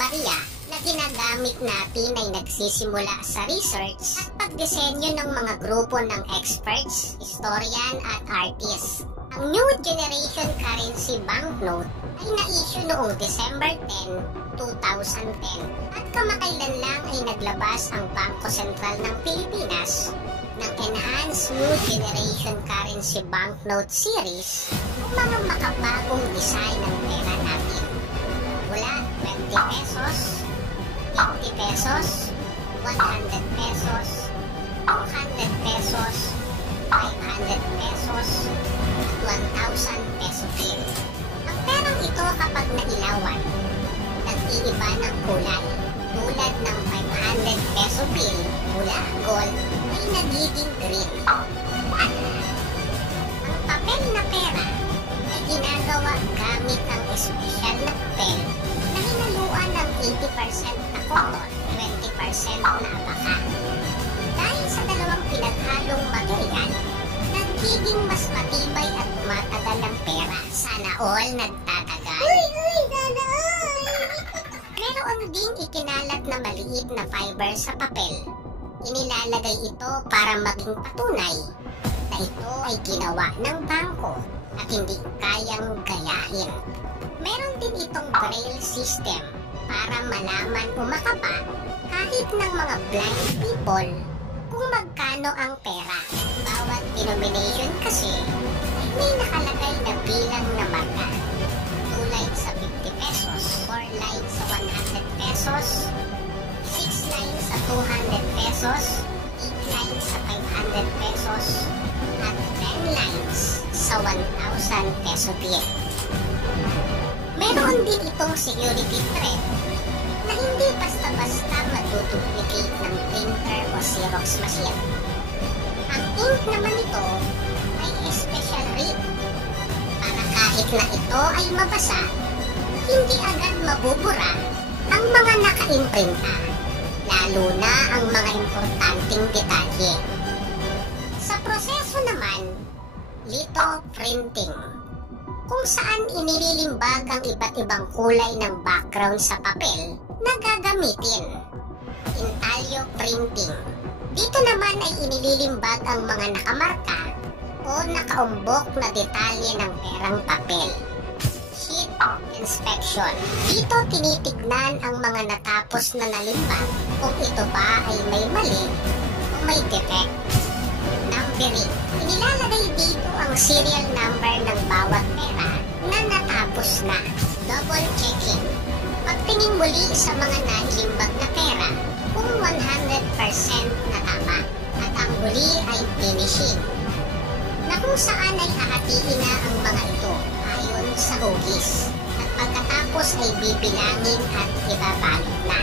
Maria na ginagamit natin ay nagsisimula sa research at pagdisenyo ng mga grupo ng experts, historian at artists. Ang New Generation Currency Banknote ay na-issue noong December 10, 2010 at kamakailan lang ay naglabas ang Bangko Sentral ng Pilipinas ng Enhanced New Generation Currency Banknote Series o mga makabagong design ng pera natin. Mula 20 pesos, 50 pesos, 100 pesos, 200 pesos, 500 pesos, at 1,000 peso bill. Ang perang ito kapag nailawan, nag-iiba ng kulay. Tulad ng 500 peso bill mula gold ay nagiging green. Ang papel na pera ay ginagawa gamit ang espesyal na papel na hinaluan ng 80% na cotton, 20% na abaka. Dahil sa dalawang pinaghalong material, nagiging mas matibay at tumatagal ang pera. Sana all nagtatagal. Sana all! Meron ding ikinalat na maliit na fiber sa papel. Inilalagay ito para maging patunay na ito ay ginawa ng bangko at hindi kayang gayahin. Meron din itong braille system para malaman o makapa kahit ng mga blind people kung magkano ang pera. Bawat denomination kasi ay may nakalagay na bilang na marka. 2 lines sa 50 pesos, 4 lines sa 100 pesos, 6 lines sa 200 pesos, 8 lines sa 500 pesos, at 10 lines sa 1,000 peso bill. Meron din itong security threat na hindi basta-basta maduduplicate ng printer o Xerox machine. Ang ink naman ito ay special read para kahit na ito ay mabasa, hindi agad mabubura ang mga naka-imprinta, lalo na ang mga importanteng detalye. Sa proseso naman, lithoprinting, kung saan inililimbag ang iba't ibang kulay ng background sa papel na gagamitin. Intaglio printing, dito naman ay inililimbag ang mga nakamarka o nakaumbok na detalye ng perang papel. Sheet inspection, dito tinitignan ang mga natapos na nalimbag kung ito ba ay may mali o may defect. Numbering, inilalagay dito ang serial number ng bawat pera na natapos na. Double checking, pagtingin muli sa mga nailimbag na pera kung 100% na tama at ang huli ay finishing, na kung saan ay hahatiin na ang mga ito ayon sa hugis at pagkatapos ay bibilangin at ibabalot na.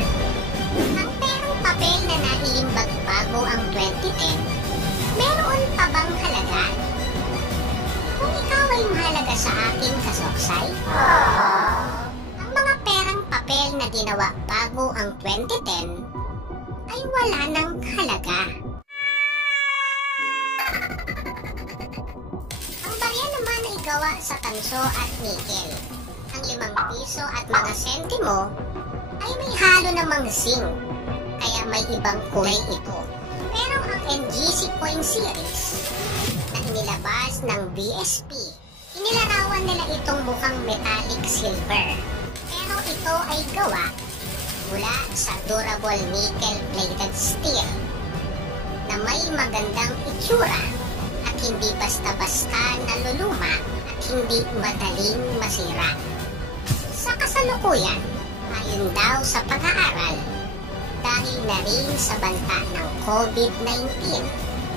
Ang perang papel na nailimbag bago ang 2010, meron pa bang halaga? Kung ikaw ay mahalaga sa akin, kasoksay, ang mga perang papel na ginawa bago ang 2010 ay wala ng halaga. Ang barya naman ay gawa sa tanso at nikel. Ang 5 piso at mga sentimo ay may halo namang zinc, kaya may ibang kulay ito. Pero ang NGC Coin Series na inilabas ng BSP, inilarawan nila itong mukhang metallic silver. Pero ito ay gawa mula sa durable nickel-plated steel na may magandang itsura at hindi basta-basta naluluma at hindi madaling masira. Sa kasalukuyan, ayon daw sa pag-aaral, dahil na rin sa banta ng COVID-19,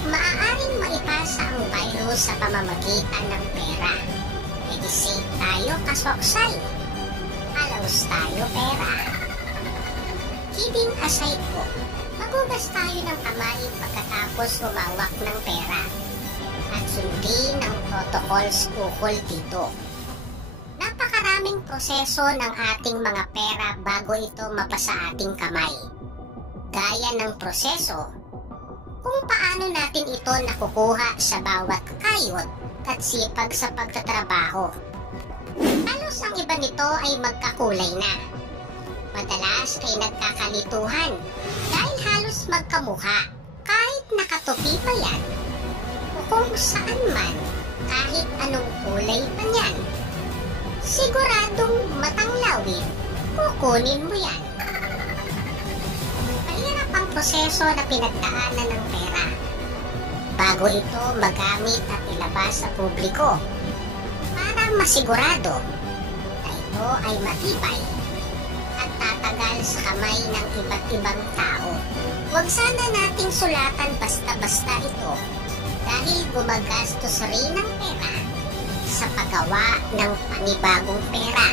maaaring maipasa ang virus sa pamamagitan ng pera. Pwede safe tayo, kasoksay. Alaws tayo, pera. Kidding aside po, magugas tayo ng kamay pagkatapos umawak ng pera at sundin ang protocols ukol dito. Napakaraming proseso ng ating mga pera bago ito mapasa ating kamay. Gaya ng proseso kung paano natin ito nakukuha sa bawat kayod at sipag sa pagtatrabaho. Halos ang iba nito ay magkakulay na. Madalas ay nagkakalituhan dahil halos magkamukha kahit nakatupi pa yan o kung saan man kahit anong kulay pa niyan. Siguradong matanglawin, kukunin mo yan. Mahirap ang proseso na pinagdaanan ng pera bago ito magamit at ilabas sa publiko para masigurado na ito ay matibay at tatagal sa kamay ng iba't ibang tao. Huwag sana nating sulatan basta-basta ito dahil gumagastos rin ng pera sa paggawa ng panibagong pera.